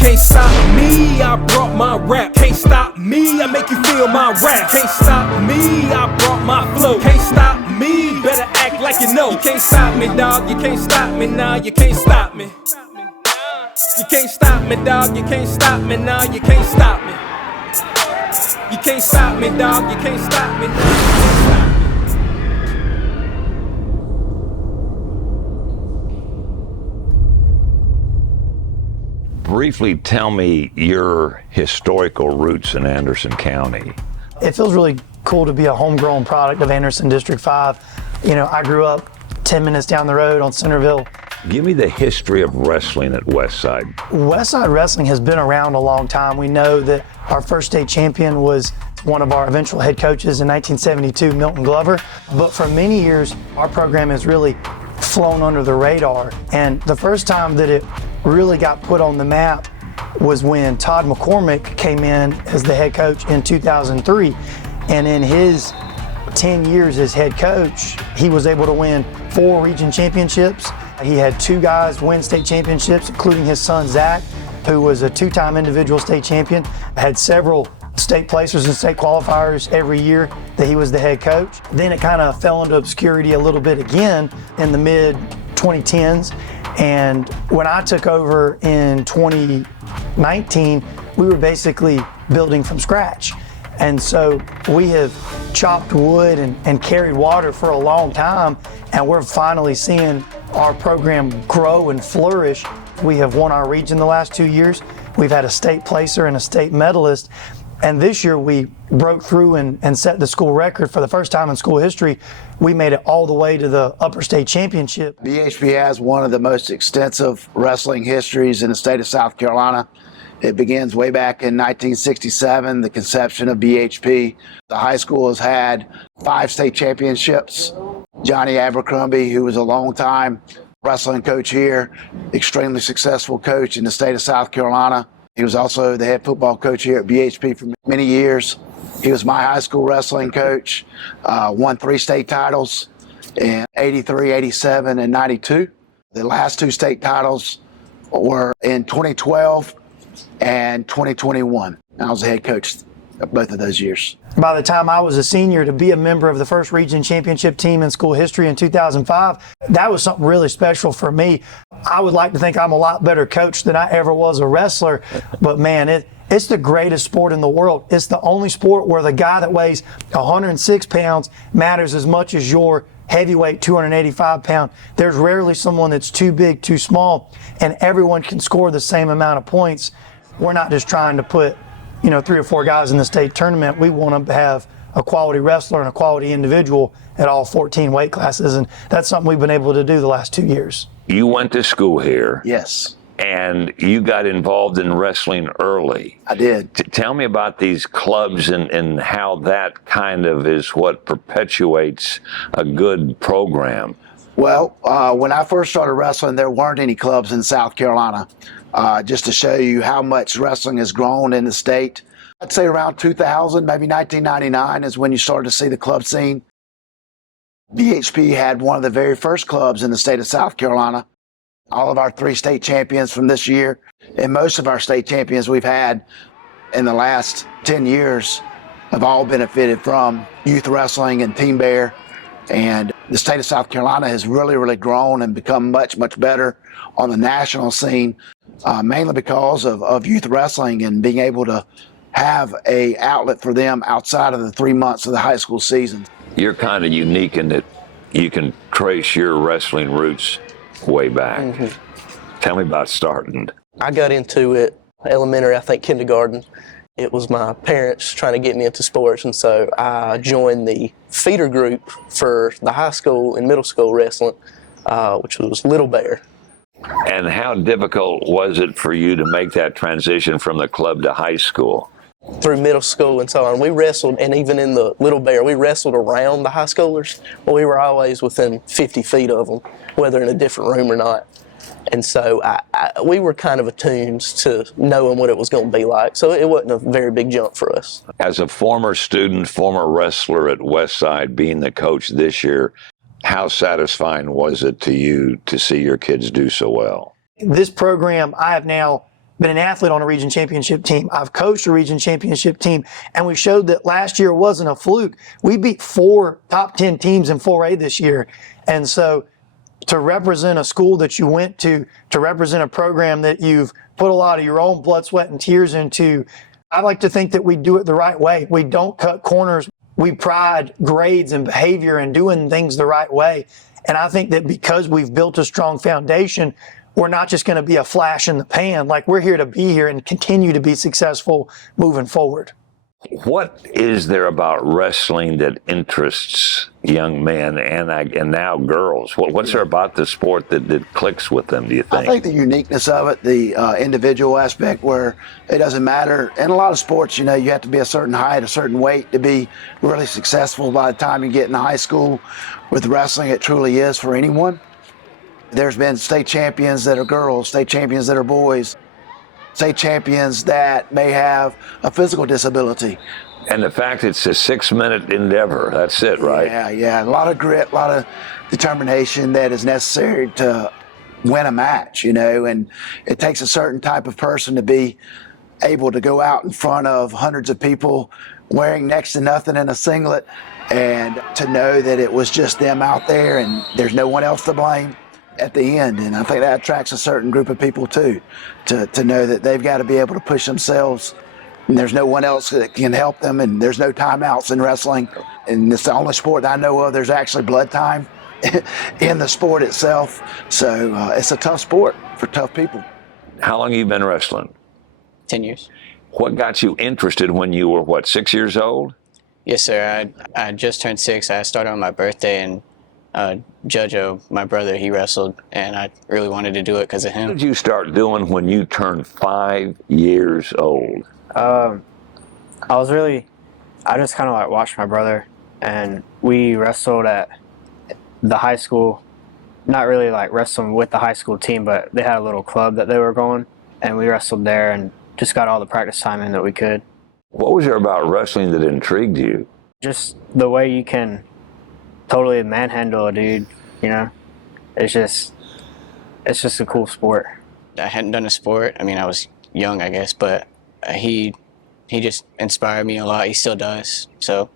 Can't stop me, I brought my rap. Can't stop me, I make you feel my rap. Can't stop me, I brought my flow. Can't stop me, better act like you know. You can't stop me, dog, you can't stop me, nah, you can't stop me. You can't stop me, dog, you can't stop me, nah, you can't stop me. You can't stop me, dog, you can't stop me, nah, you can't stop me. Briefly tell me your historical roots in Anderson County. It feels really cool to be a homegrown product of Anderson District 5. You know, I grew up 10 minutes down the road on Centerville. Give me the history of wrestling at Westside. Westside Wrestling has been around a long time. We know that our first state champion was one of our eventual head coaches in 1972, Milton Glover. But for many years, our program has really flown under the radar. And the first time that it really got put on the map was when Todd McCormick came in as the head coach in 2003. And in his 10 years as head coach, he was able to win 4 region championships. He had 2 guys win state championships, including his son, Zach, who was a 2-time individual state champion, had several state placers and state qualifiers every year that he was the head coach. Then it kind of fell into obscurity a little bit again in the mid-2010s. And when I took over in 2019, we were basically building from scratch. And so we have chopped wood and carried water for a long time, and we're finally seeing our program grow and flourish. We have won our region the last 2 years. We've had a state placer and a state medalist. And this year we broke through and set the school record for the first time in school history. We made it all the way to the upper state championship. BHP has one of the most extensive wrestling histories in the state of South Carolina. It begins way back in 1967, the conception of BHP. The high school has had 5 state championships. Johnny Abercrombie, who was a long-time wrestling coach here, extremely successful coach in the state of South Carolina. He was also the head football coach here at BHP for many years. He was my high school wrestling coach, won 3 state titles in 83, 87, and 92. The last 2 state titles were in 2012 and 2021. I was the head coach both of those years. By the time I was a senior, to be a member of the first region championship team in school history in 2005, that was something really special for me. I would like to think I'm a lot better coach than I ever was a wrestler, but man, it's the greatest sport in the world. It's the only sport where the guy that weighs 106 pounds matters as much as your heavyweight 285 pound. There's rarely someone that's too big, too small, and everyone can score the same amount of points. We're not just trying to put 3 or 4 guys in the state tournament. We want to have a quality wrestler and a quality individual at all 14 weight classes, and that's something we've been able to do the last 2 years. You went to school here. Yes. And you got involved in wrestling early. I did. Tell me about these clubs and how that kind of is what perpetuates a good program. Well, when I first started wrestling, there weren't any clubs in South Carolina. Just to show you how much wrestling has grown in the state. I'd say around 2000, maybe 1999 is when you started to see the club scene. BHP had one of the very first clubs in the state of South Carolina. All of our 3 state champions from this year, and most of our state champions we've had in the last 10 years have all benefited from youth wrestling and Team Bear. And the state of South Carolina has really, really grown and become much, much better on the national scene, mainly because of youth wrestling and being able to have an outlet for them outside of the 3 months of the high school season. You're kind of unique in that you can trace your wrestling roots way back. Mm-hmm. Tell me about starting. I got into it elementary, I think kindergarten. It was my parents trying to get me into sports, and so I joined the feeder group for the high school and middle school wrestling, which was Little Bear. And how difficult was it for you to make that transition from the club to high school? Through middle school and so on, we wrestled, and even in the Little Bear, we wrestled around the high schoolers. Well, we were always within 50 feet of them, whether in a different room or not. And so we were kind of attuned to knowing what it was going to be like. So it wasn't a very big jump for us. As a former student, former wrestler at Westside, being the coach this year, how satisfying was it to you to see your kids do so well? This program, I have now been an athlete on a region championship team. I've coached a region championship team, and we showed that last year wasn't a fluke. We beat 4 top 10 teams in 4A this year. And so to represent a school that you went to represent a program that you've put a lot of your own blood, sweat, and tears into, I like to think that we do it the right way. We don't cut corners. We pride grades and behavior and doing things the right way. And I think that because we've built a strong foundation, we're not just going to be a flash in the pan. Like, we're here to be here and continue to be successful moving forward. What is there about wrestling that interests young men and now girls? What's there about the sport that clicks with them, do you think? I think the uniqueness of it, the individual aspect where it doesn't matter. In a lot of sports, you have to be a certain height, a certain weight to be really successful by the time you get into high school. With wrestling, it truly is for anyone. There's been state champions that are girls, state champions that are boys, state champions that may have a physical disability. And the fact it's a 6-minute endeavor, that's it, right? Yeah. A lot of grit, a lot of determination that is necessary to win a match, and it takes a certain type of person to be able to go out in front of hundreds of people wearing next to nothing in a singlet and to know that it was just them out there and there's no one else to blame at the end. And I think that attracts a certain group of people too, to know that they've got to be able to push themselves and there's no one else that can help them, and there's no timeouts in wrestling. And it's the only sport that I know of there's actually blood time in the sport itself. So it's a tough sport for tough people. How long have you been wrestling? 10 years. What got you interested when you were, 6 years old? Yes, sir. I just turned 6. I started on my birthday, and Jojo, my brother, he wrestled, and I really wanted to do it because of him. What did you start doing when you turned 5 years old? I just kind of like watched my brother, and we wrestled at the high school. Not really like wrestling with the high school team, but they had a little club that they were going, and we wrestled there and just got all the practice time in that we could. What was there about wrestling that intrigued you? Just the way you can totally manhandle a dude, It's just a cool sport. I hadn't done a sport. I mean, I was young, I guess, but he just inspired me a lot. He still does. So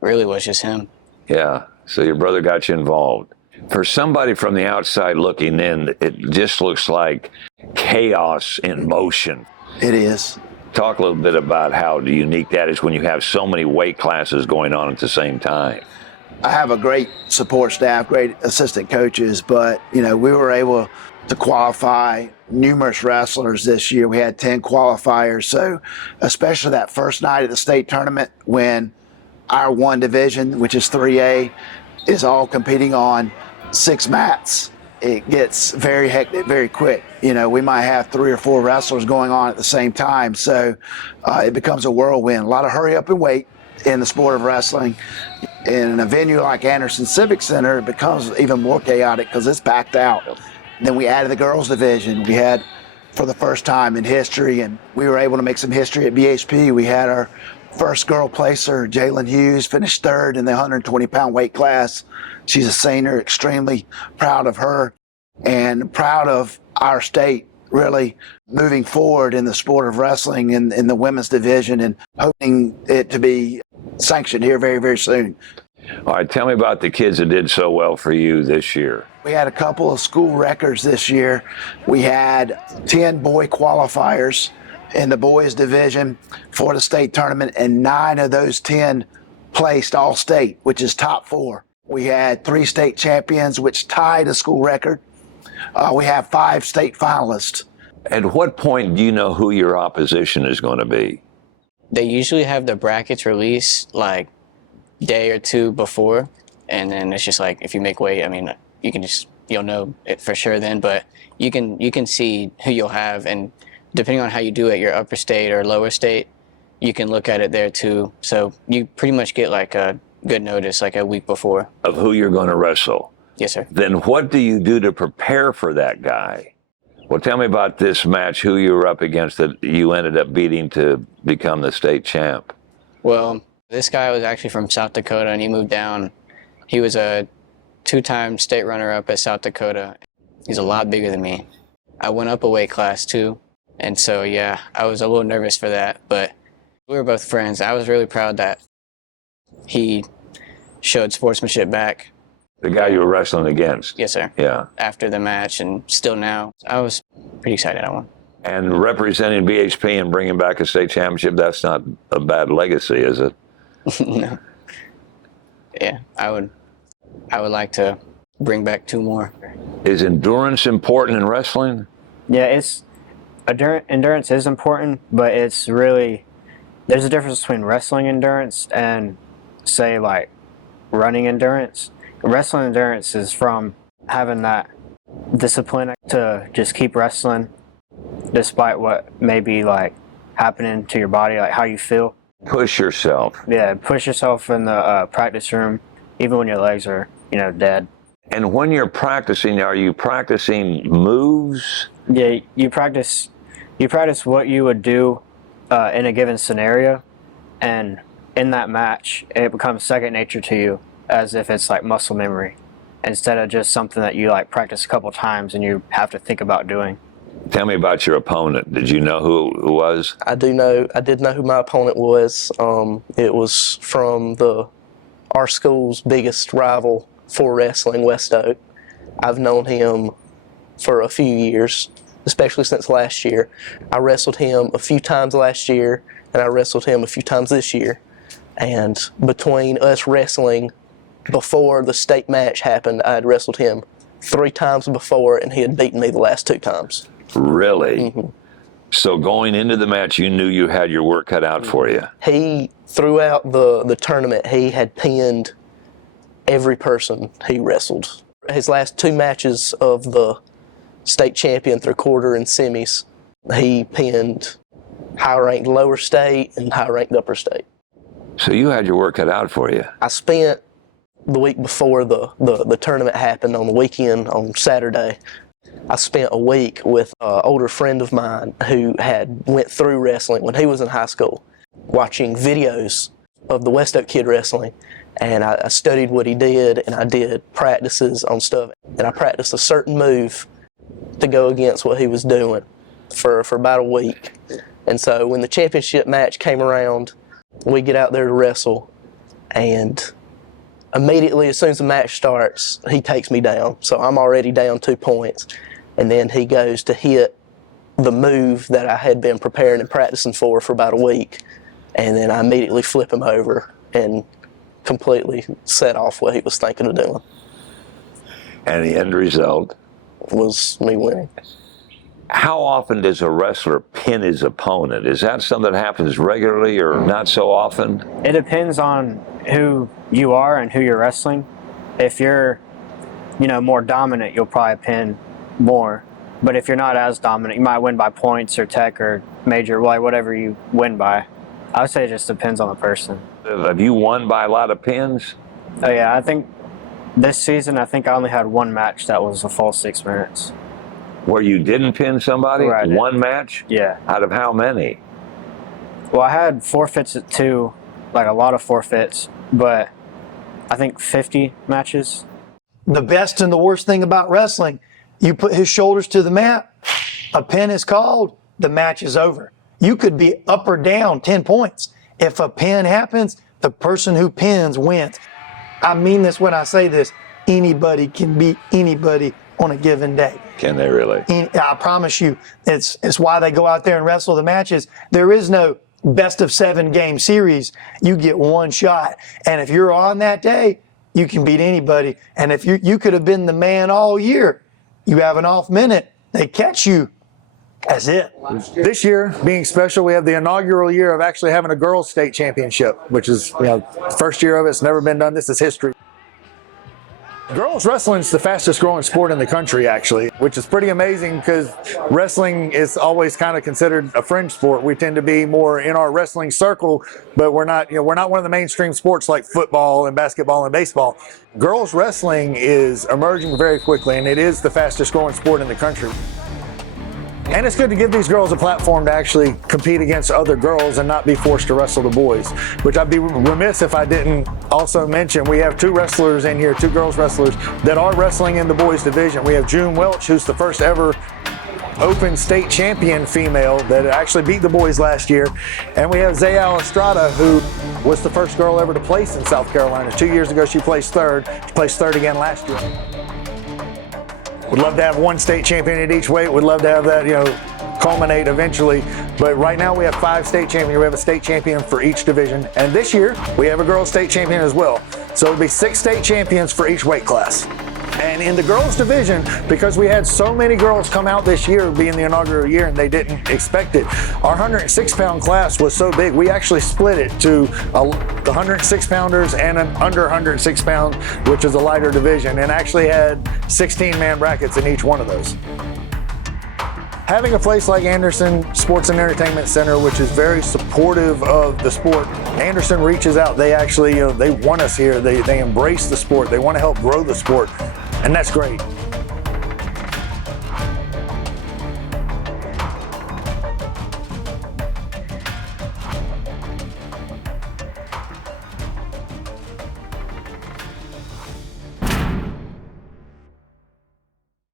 really was just him. Yeah, so your brother got you involved. For somebody from the outside looking in, it just looks like chaos in motion. It is. Talk a little bit about how unique that is when you have so many weight classes going on at the same time. I have a great support staff, great assistant coaches, but, we were able to qualify numerous wrestlers this year. We had 10 qualifiers. So especially that first night of the state tournament when our one division, which is 3A, is all competing on 6 mats. It gets very hectic very quick. We might have 3 or 4 wrestlers going on at the same time. So it becomes a whirlwind. A lot of hurry up and wait in the sport of wrestling. In a venue like Anderson Civic Center, it becomes even more chaotic because it's packed out. Then we added the girls division. We had, for the first time in history, and we were able to make some history at BHP. We had our first girl placer, Jalen Hughes, finished 3rd in the 120-pound weight class. She's a senior, extremely proud of her and proud of our state really moving forward in the sport of wrestling in the women's division, and hoping it to be sanctioned here very, very soon. All right, tell me about the kids that did so well for you this year. We had a couple of school records this year. We had 10 boy qualifiers in the boys division for the state tournament, and 9 of those 10 placed all state, which is top 4. We had 3 state champions, which tied a school record. We have 5 state finalists. At what point do you know who your opposition is going to be? They usually have the brackets released like day or 2 before, and then it's just like if you make weight, I mean, you'll know it for sure then, but you can see who you'll have, and depending on how you do it, your upper state or lower state, you can look at it there too. So you pretty much get like a good notice like a week before. Of who you're going to wrestle? Yes, sir. Then what do you do to prepare for that guy? Well, tell me about this match, who you were up against that you ended up beating to become the state champ. Well, this guy was actually from South Dakota, and he moved down. He was a 2-time state runner-up at South Dakota. He's a lot bigger than me. I went up a weight class too, And so, yeah, I was a little nervous for that, but we were both friends. I was really proud that he showed sportsmanship back. The guy you were wrestling against? Yes, sir. Yeah. After the match and still now. I was pretty excited I won. And representing BHP and bringing back a state championship, that's not a bad legacy, is it? No. Yeah, I would like to bring back 2 more. Is endurance important in wrestling? Yeah, endurance is important, but it's really, there's a difference between wrestling endurance and, say, like running endurance. Wrestling endurance is from having that discipline to just keep wrestling despite what may be like happening to your body, like how you feel. Push yourself. Yeah, push yourself in the practice room, even when your legs are, dead. And when you're practicing, are you practicing moves? Yeah, you practice what you would do in a given scenario, and in that match, it becomes second nature to you, as if it's like muscle memory, instead of just something that you like practice a couple times and you have to think about doing. Tell me about your opponent. Did you know who it was? I did know who my opponent was. It was from our school's biggest rival for wrestling, West Oak. I've known him for a few years, especially since last year. I wrestled him a few times last year, and I wrestled him a few times this year. And between us wrestling before the state match happened, I had wrestled him 3 times before, and he had beaten me the last 2 times. Really? Mm-hmm. So going into the match, you knew you had your work cut out for you. He, throughout the tournament, he had pinned every person he wrestled. His last 2 matches of the state champion through quarter and semis, he pinned high-ranked lower state and high-ranked upper state. So you had your work cut out for you. I spent the week before the tournament happened, on the weekend, on Saturday, I spent a week with an older friend of mine who had went through wrestling when he was in high school, watching videos of the West Oak kid wrestling. And I studied what he did, and I did practices on stuff. And I practiced a certain move to go against what he was doing for about a week. And so when the championship match came around, we get out there to wrestle, and immediately as soon as the match starts, he takes me down. So I'm already down 2 points. And then he goes to hit the move that I had been preparing and practicing for about a week. And then I immediately flip him over and completely set off what he was thinking of doing. And the end result was me winning. How often does a wrestler pin his opponent? Is that something that happens regularly or not so often? It depends on who you are and who you're wrestling. If you're, more dominant, you'll probably pin more. But if you're not as dominant, you might win by points or tech or major, whatever you win by. I would say it just depends on the person. Have you won by a lot of pins? Oh yeah, I think this season, I only had 1 match that was a full 6 minutes. Where you didn't pin somebody? Where I did. 1 match? Yeah. Out of how many? Well, I had forfeits at 2, like a lot of forfeits, but I think 50 matches. The best and the worst thing about wrestling, you put his shoulders to the mat, a pin is called, the match is over. You could be up or down 10 points. If a pin happens, the person who pins wins. I mean this when I say this. Anybody can beat anybody on a given day. Can they really? I promise you, it's why they go out there and wrestle the matches. There is no best of 7 game series. You get 1 shot. And if you're on that day, you can beat anybody. And if you could have been the man all year, you have an off minute, they catch you. That's it. This year being special, we have the inaugural year of actually having a girls' state championship, which is, first year of it. It's never been done. This is history. Girls wrestling is the fastest growing sport in the country, actually, which is pretty amazing because wrestling is always kind of considered a fringe sport. We tend to be more in our wrestling circle, but we're not one of the mainstream sports like football and basketball and baseball. Girls wrestling is emerging very quickly, and it is the fastest growing sport in the country. And it's good to give these girls a platform to actually compete against other girls and not be forced to wrestle the boys, which I'd be remiss if I didn't also mention we have 2 wrestlers in here, 2 girls wrestlers that are wrestling in the boys division. We have June Welch, who's the first ever open state champion female that actually beat the boys last year. And we have Zaya Estrada, who was the first girl ever to place in South Carolina. 2 years ago, she placed third. She placed third again last year. We'd love to have one state champion at each weight. We'd love to have that, culminate eventually. But right now we have 5 state champions. We have a state champion for each division. And this year we have a girls state champion as well. So it'll be 6 state champions for each weight class. And in the girls division, because we had so many girls come out this year, being the inaugural year, and they didn't expect it, our 106-pound class was so big, we actually split it to the 106-pounders and an under 106-pound, which is a lighter division, and actually had 16-man brackets in each one of those. Having a place like Anderson Sports and Entertainment Center, which is very supportive of the sport, Anderson reaches out. They actually, they want us here. They embrace the sport. They want to help grow the sport, and that's great.